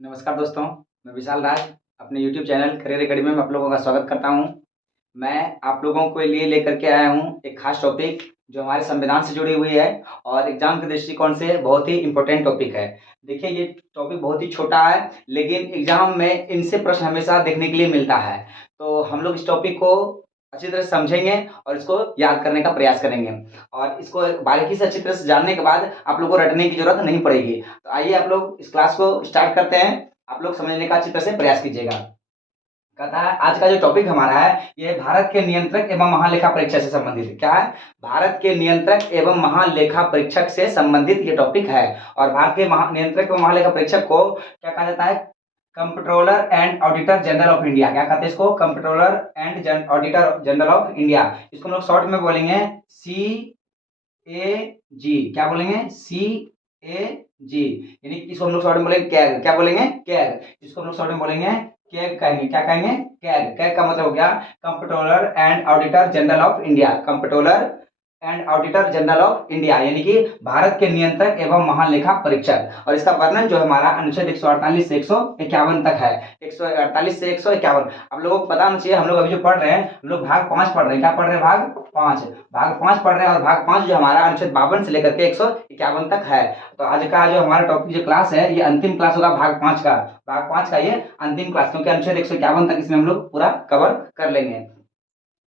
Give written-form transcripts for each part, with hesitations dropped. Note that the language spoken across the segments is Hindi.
नमस्कार दोस्तों, मैं विशाल राज अपने YouTube चैनल करियर एकेडमी में आप लोगों का स्वागत करता हूं। मैं आप लोगों के लिए लेकर के आया हूं एक खास टॉपिक जो हमारे संविधान से जुड़ी हुई है और एग्जाम के दृष्टिकोण से बहुत ही इम्पोर्टेंट टॉपिक है। देखिए ये टॉपिक बहुत ही छोटा है लेकिन एग्जाम में इनसे प्रश्न हमेशा देखने के लिए मिलता है। तो हम लोग इस टॉपिक को अच्छी तरह से समझेंगे और इसको याद करने का प्रयास करेंगे और इसको बारीकी से अच्छी तरह से जानने के बाद आप लोग को रटने की जरूरत नहीं पड़ेगी। तो आइए आप लोग इस क्लास को स्टार्ट करते हैं। आप लोग समझने का अच्छी तरह से प्रयास कीजिएगा। कहता है आज का जो टॉपिक हमारा है ये भारत के नियंत्रक एवं महालेखा परीक्षक से संबंधित है। क्या है? भारत के नियंत्रक एवं महालेखा परीक्षक से संबंधित ये टॉपिक है। और भारत के नियंत्रक एवं महालेखा परीक्षक को क्या कहा जाता है? Comptroller and auditor general of India. क्या कहते हैं इसको? Comptroller and auditor general of India. इसको हम लोग शॉर्ट में बोलेंगे CAG। क्या बोलेंगे? CAG। यानी कि इसको हम लोग शॉर्ट में बोलेंगे कैग। क्या बोलेंगे? कैग। इसको हम लोग शॉर्ट में बोलेंगे कैग कहेंगे। क्या कहेंगे? कैग। कैग का मतलब हो गया comptroller and auditor general of India. Comptroller and auditor general of India यानी कि भारत के नियंत्रक एवं महालेखा परीक्षक। और इसका वर्णन जो हमारा अनुच्छेद 148 से 151 तक है। 148 से 151 आप लोगों को पता होना चाहिए। हम लोग अभी जो पढ़ रहे हैं हम लोग भाग 5 पढ़ रहे हैं। क्या पढ़ रहे हैं? भाग 5 पढ़ रहे हैं। और भाग 5 जो हमारा अनुच्छेद 52 से लेकर के 151 तक है। तो आज का जो हमारा टॉपिक जो क्लास है ये अंतिम क्लास होगा भाग 5 का। भाग 5 का ये अंतिम क्लास, क्योंकि अनुच्छेद 151 तक इसमें हम लोग पूरा कवर कर लेंगे।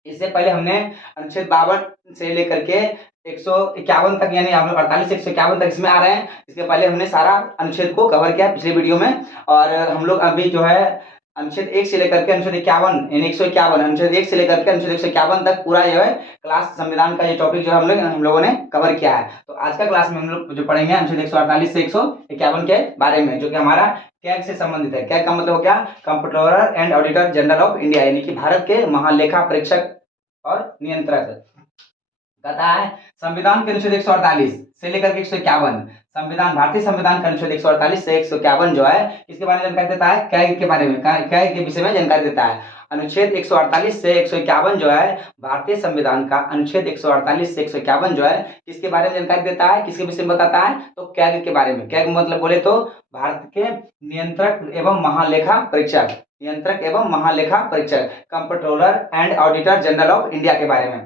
इससे पहले हमने अनुच्छेद 52 से लेकर के 151 तक यानी हम लोग 48 से 151 तक इसमें आ रहे हैं। इसके पहले हमने सारा अनुच्छेद को कवर किया पिछले वीडियो में। और हम लोग अभी जो है अनुच्छेद 1 से लेकर के अनुच्छेद 51 यानी 151 अनुच्छेद 1 से लेकर के अनुच्छेद 151 तक पूरा जो है क्लास संविधान का ये टॉपिक जो है हम लोगों ने कवर किया है। तो आज का क्लास में हम लोग जो पढ़ेंगे अनुच्छेद 148 से 151 के बारे में, जो कि हमारा कैग से संबंधित है। कैग का मतलब हो गया comptroller and auditor general of India यानी कि भारत के महालेखा परीक्षक और नियंत्रक। कहता है संविधान के अनुच्छेद 148 से लेकर के 151 संविधान भारतीय संविधान का अनुच्छेद 148 से 151 जो है इसके बारे में जानकारी देता है। कैग के बारे में, कैग के विषय में जानकारी देता है। अनुच्छेद 148 से 151 जो है भारतीय संविधान का अनुच्छेद 148 से 151 जो है किसके बारे में जानकारी देता है, किसके विषय में बताता है? तो कैग के बारे में। कैग मतलब बोले तो भारत के नियंत्रक एवं महालेखा परीक्षक, नियंत्रक एवं महालेखा परीक्षक comptroller and auditor general of India के बारे में।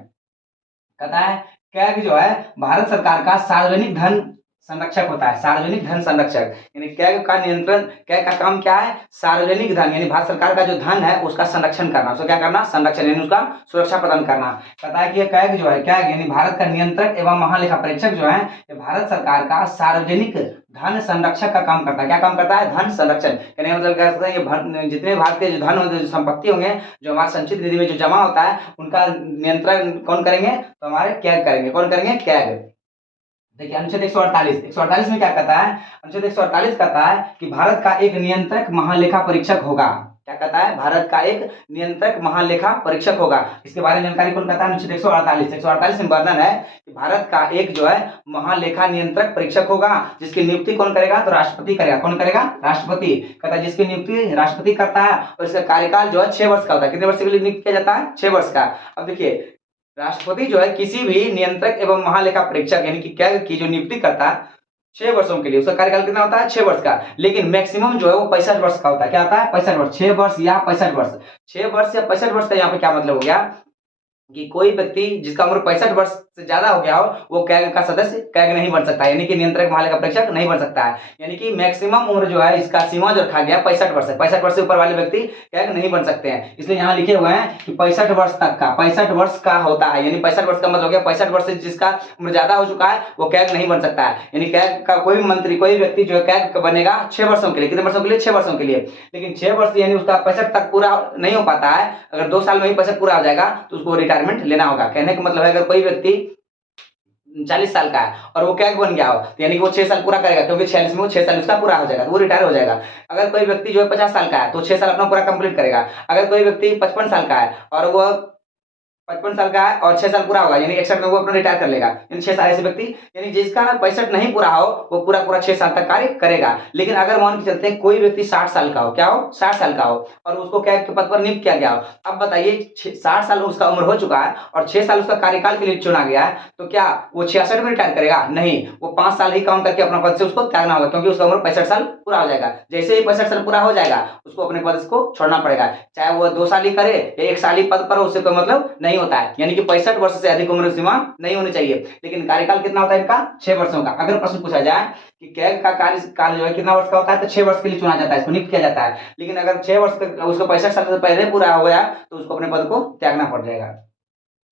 कहता है कैग जो है भारत सरकार का सार्वजनिक धन संरक्षक होता है। सार्वजनिक धन संरक्षक यानी कैग का नियंत्रण, कैग का काम क्या है? सार्वजनिक धन यानी भारत सरकार का जो धन है उसका संरक्षण करना। उसको क्या करना? संरक्षण यानी उसका सुरक्षा प्रदान करना। कहता है कि कैग जो है, कैग यानी भारत का नियंत्रक एवं महालेखा परीक्षक जो है ये भारत सरकार का सार्वजनिक धन संरक्षक का काम करता है। क्या काम करता है? धन संरक्षण यानी मतलब कह सकते हैं ये जितने भारत के जो धन होते हैं, जो संपत्ति होंगे, जो हमारे संचित निधि में जो जमा होता है उनका नियंत्रण कौन करेंगे? तो हमारे कैग करेंगे। कौन करेंगे? कैग। देखिए अनुच्छेद 148 में क्या कहता है? अनुच्छेद 148 कहता है कि भारत का एक नियंत्रक महालेखा परीक्षक होगा। क्या कहता है? भारत का एक नियंत्रक महालेखा परीक्षक होगा। इसके बारे में जानकारी कौन कहता है? अनुच्छेद 148 में वर्णन है कि भारत का एक जो है महालेखा नियंत्रक परीक्षक होगा जिसकी नियुक्ति कौन करेगा? तो राष्ट्रपति करेगा। कौन करेगा? राष्ट्रपति। कहता है जिसकी नियुक्ति राष्ट्रपति करता है और इसका कार्यकाल जो है 6 वर्ष का होता है। कितने वर्ष के लिए नियुक्त किया जाता है? 6 वर्ष का। अब देखिए राष्ट्रपति जो है किसी भी नियंत्रक एवं महालेखा परीक्षक यानी कि कैग की जो नियुक्ति करता है 6 वर्षों के लिए, उसका कार्यकाल कितना होता है? 6 वर्ष का। लेकिन मैक्सिमम जो है वो 65 वर्ष का होता है। क्या होता है? 65 वर्ष। 6 वर्ष या 65 वर्ष। 6 वर्ष या 65 वर्ष का यहाँ पे क्या मतलब हो गया कि कोई व्यक्ति जिसका उम्र 65 वर्ष से ज्यादा हो गया हो वो कैग का सदस्य, कैग नहीं बन सकता, यानी कि नियंत्रक महालेखा परीक्षक नहीं बन सकता है। यानी कि मैक्सिमम उम्र जो है इसका सीमा जो रखा गया 65 वर्ष है। 65 वर्ष से ऊपर वाले व्यक्ति कैग नहीं बन सकते हैं। इसलिए यहाँ लिखे हुए हैं कि 65 वर्ष तक का, 65 वर्ष का होता है। यानी 65 वर्ष का मतलब हो गया 65 वर्ष से जिसका उम्र ज्यादा हो चुका है वो कैग नहीं बन सकता है। यानी कैग का कोई भी मंत्री, कोई भी व्यक्ति जो है कैग बनेगा 6 वर्षों के लिए। कितने वर्षों के लिए? 6 वर्षों के लिए। लेकिन 6 वर्ष यानी उसका 65 तक पूरा नहीं हो पाता है। अगर 2 साल में ही 65 पूरा हो जाएगा तो उसको रिटायरमेंट लेना होगा। कहने का मतलब है अगर कोई व्यक्ति 40 साल का है और वो कैग बन गया हो तो यानी कि वो 6 साल पूरा करेगा, क्योंकि 46 में वो 6 साल उसका पूरा हो जाएगा तो वो रिटायर हो जाएगा। अगर कोई व्यक्ति जो है 50 साल का है तो 6 साल अपना पूरा कंप्लीट करेगा। अगर कोई व्यक्ति 55 साल का है और वो 55 साल का है और 6 साल पूरा होगा यानी 61 में वो अपना रिटायर कर लेगा, यानी 6 साल ऐसे व्यक्ति, यानी जिसका 65 नहीं पूरा हो वो पूरा पूरा 6 साल तक कार्य करेगा। लेकिन अगर मान के चलते हैं कोई व्यक्ति 60 साल का हो, क्या हो 60 साल का हो और उसको कैग के पद पर नियुक्त किया गया हो, अब बताइए 60 साल उसका उम्र हो चुका है और 6 साल उसका कार्यकाल के लिए चुना गया है, तो क्या वो 66 में रिटायर करेगा? नहीं, वो 5 साल ही काम करके अपना पद से उसको त्यागना होगा, क्योंकि उसका उम्र 65 साल पूरा हो जाएगा। जैसे ही 65 साल पूरा हो जाएगा उसको अपने पद को छोड़ना पड़ेगा, चाहे वो 2 साल ही करे या 1 साल ही पद पर हो, उससे कोई मतलब नहीं होता है। यानी कि 65 वर्ष से अधिक उम्र सीमा नहीं होनी चाहिए। लेकिन कार्यकाल कितना होता है इनका? 6 वर्षों का। अगर प्रश्न पूछा जाए कि कैग का कार्यकाल जो है कितना वर्ष का होता है, तो 6 वर्ष के लिए चुना जाता है, इसको नियुक्त किया जाता है। लेकिन अगर 6 वर्ष का उसको 65 साल से पहले पूरा हो गया तो उसको अपने पद को त्यागना पड़ जाएगा।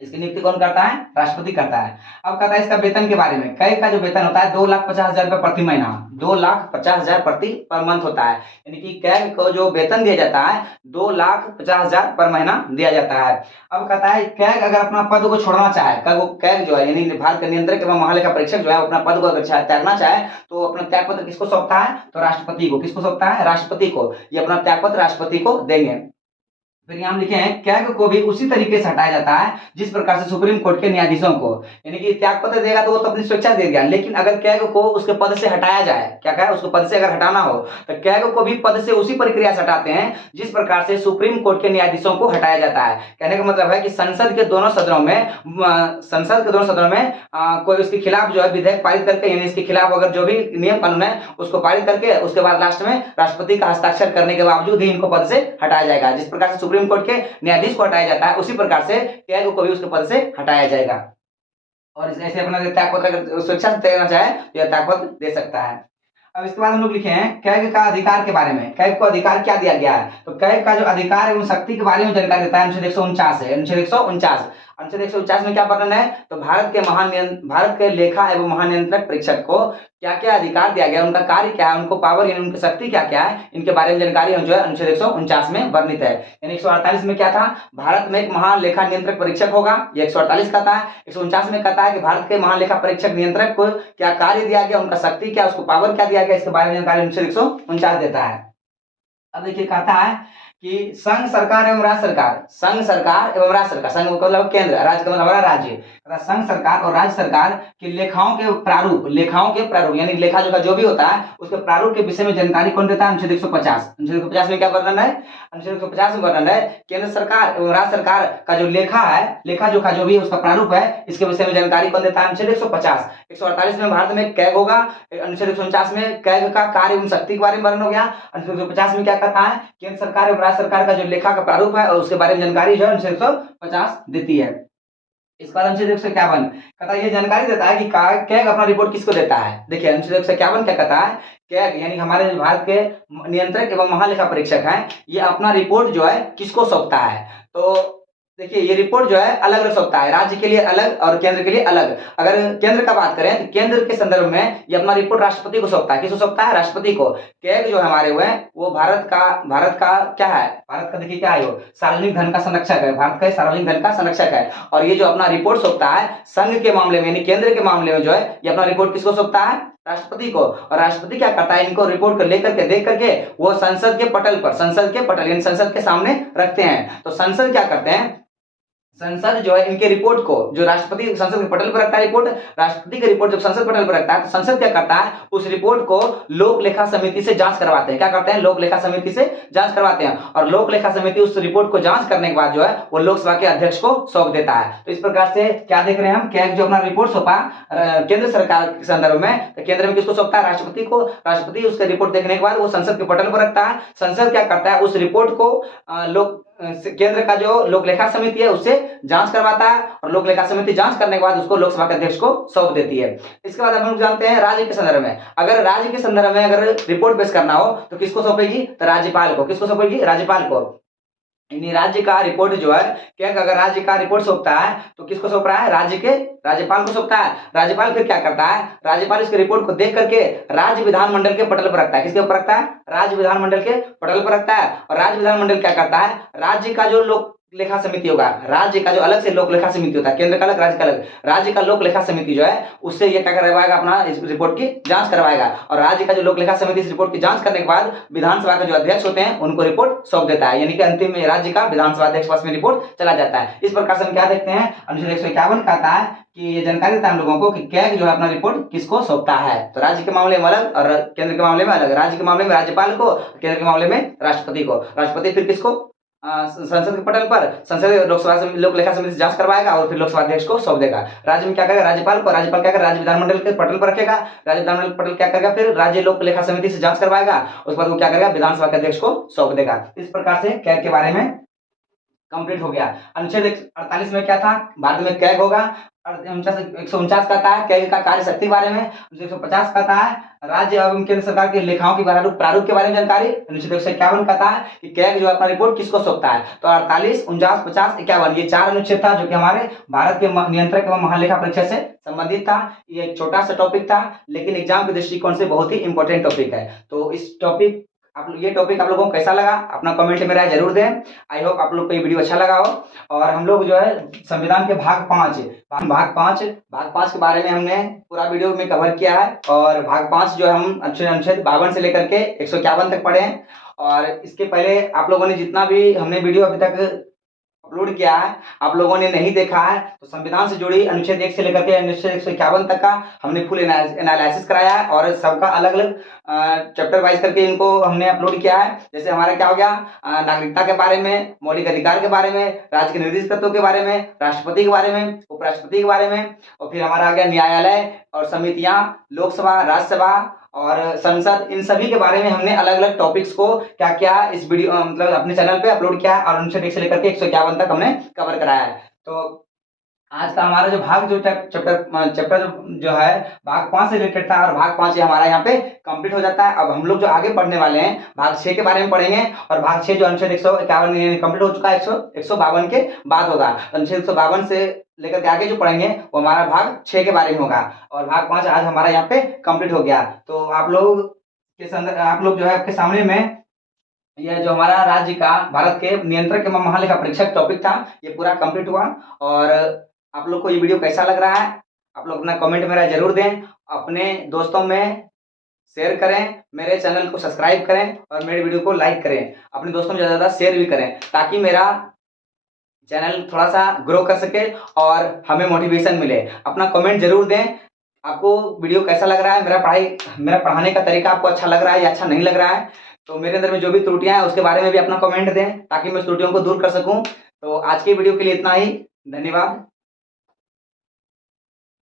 इसकी नियुक्ति कौन करता है? राष्ट्रपति करता है। अब कहता है इसका वेतन के बारे में। कैग का जो वेतन होता है 2,50,000 रुपए प्रति महीना, 2,50,000 प्रति पर मंथ होता है। यानी कि कैग को जो वेतन दिया जाता है 2,50,000 पर महीना दिया जाता है। अब कहता है कैग अगर अपना पद को छोड़ना चाहे, कैग जो है यानी भारत का नियंत्रक एवं महालेखा परीक्षक जो है अपना पद को अगर त्यागना चाहे तो अपना त्याग पत्र किसको सौंपता है? तो राष्ट्रपति को। किसको सौंपता है? राष्ट्रपति को। ये अपना त्याग पत्र राष्ट्रपति को देंगे। फिर यहाँ लिखे हैं कैग को भी उसी तरीके से हटाया जाता है जिस प्रकार से सुप्रीम कोर्ट के न्यायाधीशों को, यानी कि त्याग पत्र देगा तो वो तो अपनी स्वेच्छा दे दिया, लेकिन अगर कैग को उसके पद से हटाया जाए, क्या कहा उसको पद से अगर हटाना हो तो कैग को भी पद से उसी प्रक्रिया से हटाते हैं जिस प्रकार से सुप्रीम कोर्ट के न्यायाधीशों को हटाया जाता है। कहने का मतलब है कि संसद के दोनों सदनों में कोई उसके खिलाफ जो है विधेयक पारित करके, यानी इसके खिलाफ अगर जो भी नियम कानून है उसको पारित करके उसके बाद लास्ट में राष्ट्रपति का हस्ताक्षर करने के बावजूद ही इनको पद से हटाया जाएगा। जिस प्रकार से सुप्रीम कोर्ट के न्यायाधीश को हटाया जाता है उसी प्रकार से कैग को भी उसके पद से हटाया जाएगा। और ऐसे अपना त्याग पत्र अगर स्वेच्छा से देना चाहे तो यह त्याग पत्र दे सकता है। अब इसके बाद हम लोग लिखे हैं कैग का अधिकार के बारे में। कैग को अधिकार क्या दिया गया है? तो कैग का जो अधिकार एवं शक्ति के बारे में जानकारी देता है अनुच्छेद 149 है। अनुच्छेद 149 में क्या वर्णन है? तो भारत के लेखा एवं महानियंत्रक परीक्षक को क्या क्या अधिकार दिया गया, उनका कार्य क्या है, उनको पावर यानी उनकी शक्ति क्या क्या है, इनके बारे में जानकारी जो है अनुच्छेद 149 में वर्णित है। यानी 148 में क्या था? भारत में एक महालेखा नियंत्रक परीक्षक होगा, ये 148 का था। 149 में कहता है कि भारत के महालेखा परीक्षक नियंत्रक को क्या कार्य दिया गया, उनका शक्ति क्या, उसको पावर क्या दिया गया, इसके बारे में जानकारी अनुच्छेद 149 देता है। अब देखिए कहता है कि संघ सरकार एवं राज्य सरकार, संघ सरकार एवं राज्य सरकार, संघ का मतलब केंद्र, राज्य का मतलब राज्य, संघ सरकार और राज्य सरकार की लेखाओं के प्रारूप यानी लेखा जोखा जो भी होता है उसके प्रारूप के विषय में जानकारी कौन देता है? अनुच्छेद 150। अनुच्छेद 150 में क्या वर्णन है? अनुच्छेद 150 में वर्णन है केंद्र सरकार एवं राज्य सरकार का जो लेखा जोखा जो भी है उसका प्रारूप है, इसके विषय में जानकारी कौन देता है? अनुच्छेद 150। 148 में भारत में कैग होगा, अनुच्छेद 149 में कैग का कार्य एवं शक्ति के बारे में वर्णन हो गया। अनुच्छेद 150 में क्या कहता है? केंद्र सरकार एवं राज्य सरकार का जो लेखा का प्रारूप है और उसके बारे में जानकारी जो है अनुच्छेद 150 देती है। इस बाद अनुच्छेद 151 कहता है ये जानकारी देता है कि कैग अपना रिपोर्ट किसको देता है। देखिए अनुच्छेद 151 क्या कहता है? कैग यानी हमारे भारत के नियंत्रक एवं महालेखा परीक्षक हैं, ये अपना रिपोर्ट जो है किसको सौंपता है? तो देखिए ये रिपोर्ट जो है अलग अलग सौंपता है, राज्य के लिए अलग और केंद्र के लिए अलग। अगर केंद्र का बात करें तो केंद्र के संदर्भ में ये अपना रिपोर्ट राष्ट्रपति को सौंपता है। किसको सौंपता है? राष्ट्रपति को। कैग जो हमारे हुए वो भारत का क्या है? भारत का देखिए क्या है? वो सार्वजनिक धन का संरक्षक है, भारत का सार्वजनिक धन का संरक्षक है। और ये जो अपना रिपोर्ट सौंपता है संघ के मामले में यानी केंद्र के मामले में जो है ये अपना रिपोर्ट किसको सौंपता है? राष्ट्रपति को। और राष्ट्रपति क्या करता है? इनको रिपोर्ट को लेकर के देख करके वो संसद के पटल यानी संसद के सामने रखते हैं। तो संसद क्या करते हैं? संसद जो है इनके रिपोर्ट को, जो राष्ट्रपति संसद के पटल पर रखता है रिपोर्ट, राष्ट्रपति की रिपोर्ट जब संसद पटल पर रखता है तो संसद क्या करता है? उस रिपोर्ट को लोक लेखा समिति से जांच करवाते हैं। क्या करते हैं? लोक लेखा समिति से जांच करवाते हैं और लोक लेखा समिति उस रिपोर्ट को जांच करने के बाद जो है वो लोकसभा के अध्यक्ष को सौंप देता है। तो इस प्रकार से क्या देख रहे हैं हम? कैग जो अपना रिपोर्ट सौंपा केंद्र सरकार के संदर्भ में, तो केंद्र में किसको सौंपता है? राष्ट्रपति को। राष्ट्रपति उसका रिपोर्ट देखने के बाद वो संसद के पटल पर रखता है। संसद क्या करता है? उस रिपोर्ट को केंद्र का जो लोक लेखा समिति है उससे जांच करवाता है और लोक लेखा समिति जांच करने के बाद उसको लोकसभा के अध्यक्ष को सौंप देती है। इसके बाद हम लोग जानते हैं राज्य के संदर्भ में, अगर राज्य के संदर्भ में अगर रिपोर्ट पेश करना हो तो किसको सौंपेगी? तो राज्यपाल को। किसको सौंपेगी? राज्यपाल को। यानी राज्य का रिपोर्ट जो है क्या, अगर राज्य का रिपोर्ट सौंपता है तो किसको सौंप रहा है? राज्य के राज्यपाल को सौंपता है। राज्यपाल फिर क्या करता है? राज्यपाल इसके रिपोर्ट को देख करके राज्य विधानमंडल के पटल पर रखता है। किसके ऊपर रखता है? राज्य विधानमंडल के पटल पर रखता है। और राज्य विधानमंडल क्या करता है? राज्य का जो लेखा समिति होगा, राज्य का जो अलग से लोक लेखा समिति होता है, केंद्र का अलग राज्य का अलग, राज्य का लोक लेखा समिति जो है उससे ये क्या करवाएगा, अपना इस रिपोर्ट की जांच करवाएगा। और राज्य का जो लोक लेखा समिति इस रिपोर्ट की जांच करने के बाद विधानसभा के जो अध्यक्ष होते हैं उनको रिपोर्ट सौंप देता है, यानी कि अंतिम में राज्य का विधानसभा अध्यक्ष पास में रिपोर्ट चला जाता है। इस प्रकार से हम क्या देखते हैं, अनुच्छेद 151 कहता है कि ये जानकारी देता है हम लोगों को कि कैग जो है अपना रिपोर्ट किसको सौंपता है। तो राज्य के मामले में अलग और केंद्र के मामले में अलग, राज्य के मामले में राज्यपाल को, केंद्र के मामले में राष्ट्रपति को। राष्ट्रपति फिर किसको, संसद के पटल पर संसद लोकसभा से लोक लेखा समिति से जांच करवाएगा और फिर लोकसभा अध्यक्ष को सौंप देगा। राज्य में क्या करेगा, राज्यपाल को, राज्यपाल क्या करेगा, राज्य विधानमंडल के पटल पर रखेगा, राज्य विधानमंडल पटल क्या करेगा, फिर राज्य लोक लेखा समिति से जांच करवाएगा, उसके बाद वो क्या करेगा, विधानसभा के अध्यक्ष को सौंप देगा। इस प्रकार से कैग के बारे में कंप्लीट हो गया। अनुच्छेद 48 में क्या था, भारत में कैग होगा। 149 कहता है कैग का कार्य शक्ति के बारे में। 150 कहता है राज्य एवं केंद्र सरकार की लेखाओं की प्रारूप के बारे में जानकारी। अनुच्छेद 151 कहता है कि कैग जो अपना रिपोर्ट किसको सौंपता है। तो 48, 49, 50, 51 ये 4 अनुच्छेद था जो कि हमारे भारत के नियंत्रक एवं महालेखा परीक्षक से संबंधित था। ये एक छोटा सा टॉपिक था लेकिन एग्जाम के दृष्टिकोण से बहुत ही इंपॉर्टेंट टॉपिक है। तो इस टॉपिक ये टॉपिक आप लोगों को कैसा लगा अपना कमेंट में राय जरूर दें। आई होप आप लोग को ये वीडियो अच्छा लगा हो। और हम लोग जो है संविधान के भाग 5 के बारे में हमने पूरा वीडियो में कवर किया है। और भाग 5 जो हम अनुच्छेद 52 से लेकर के 151 तक पढ़े हैं। और इसके पहले आप लोगों ने जितना भी हमने वीडियो अभी तक अपलोड किया है आप लोगों ने नहीं देखा है तो संविधान से जुड़ी अनुच्छेद 1 से लेकर के अनुच्छेद 151 तक का हमने फुल एनालिसिस कराया है और सबका अलग अलग चैप्टर वाइज करके इनको हमने अपलोड किया है। जैसे हमारा क्या हो गया, नागरिकता के बारे में, मौलिक अधिकार के बारे में, राज्य के निर्दिष्ट तत्वों के बारे में, राष्ट्रपति के बारे में, उपराष्ट्रपति के बारे में, और फिर हमारा आ गया न्यायालय और समितियां, लोकसभा, राज्यसभा और संसद, इन सभी के बारे में हमने अलग अलग टॉपिक्स को क्या किया इस वीडियो मतलब अपने चैनल पे अपलोड किया है और अनुच्छेद 1 से लेकर के 151 तक हमने कवर कराया है। तो आज का हमारा जो भाग जो चैप्टर जो है भाग 5 से रिलेटेड था और भाग 5 हमारा यहाँ पे कंप्लीट हो जाता है। अब हम लोग जो आगे पढ़ने वाले हैं भाग 6 के बारे में पढ़ेंगे और भाग 6 जो अनुच्छेद 151 कंप्लीट हो चुका है 152 के बाद होगा। अनुच्छेद 152 से लेकर के आगे जो पढ़ेंगे वो हमारा भाग 6 के बारे में होगा और भाग 5 आज हमारा यहाँ पे कंप्लीट हो गया। तो आप लोग जो है आपके सामने में यह जो हमारा राज्य का भारत के नियंत्रक एवं महालेखा परीक्षक टॉपिक था ये पूरा कंप्लीट हुआ। और आप लोग को ये वीडियो कैसा लग रहा है आप लोग अपना कमेंट में राय जरूर दें, अपने दोस्तों में शेयर करें, मेरे चैनल को सब्सक्राइब करें और मेरे वीडियो को लाइक करें, अपने दोस्तों में ज़्यादा शेयर भी करें ताकि मेरा चैनल थोड़ा सा ग्रो कर सके और हमें मोटिवेशन मिले। अपना कमेंट जरूर दें, आपको वीडियो कैसा लग रहा है, मेरा पढ़ाने का तरीका आपको अच्छा लग रहा है या अच्छा नहीं लग रहा है। तो मेरे अंदर में जो भी त्रुटियां हैं उसके बारे में भी अपना कमेंट दें ताकि मैं उस त्रुटियों को दूर कर सकूं। तो आज की वीडियो के लिए इतना ही, धन्यवाद।